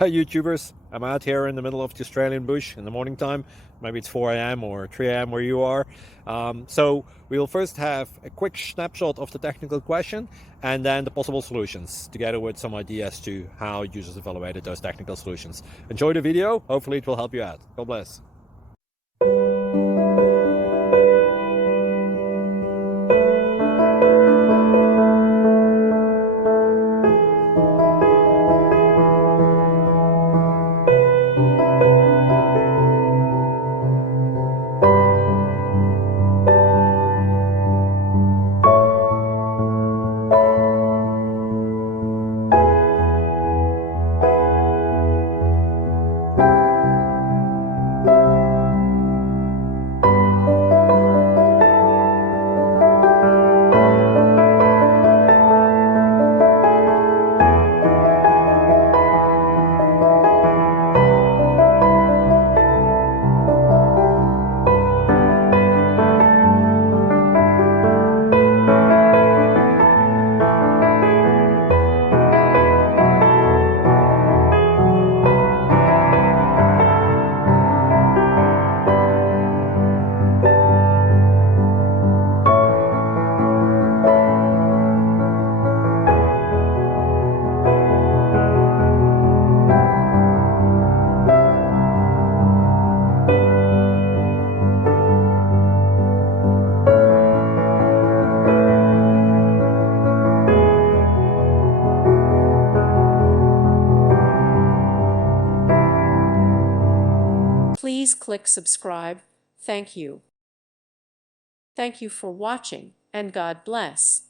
Hi YouTubers, I'm out here in the middle of the Australian bush in the morning time. Maybe it's 4 a.m. or 3 a.m. where you are. So we'll first have a quick snapshot of the technical question and then the possible solutions, together with some ideas to how users evaluated those technical solutions. Enjoy the video, hopefully it will help you out. God bless. Please click subscribe. Thank you. Thank you for watching, and God bless.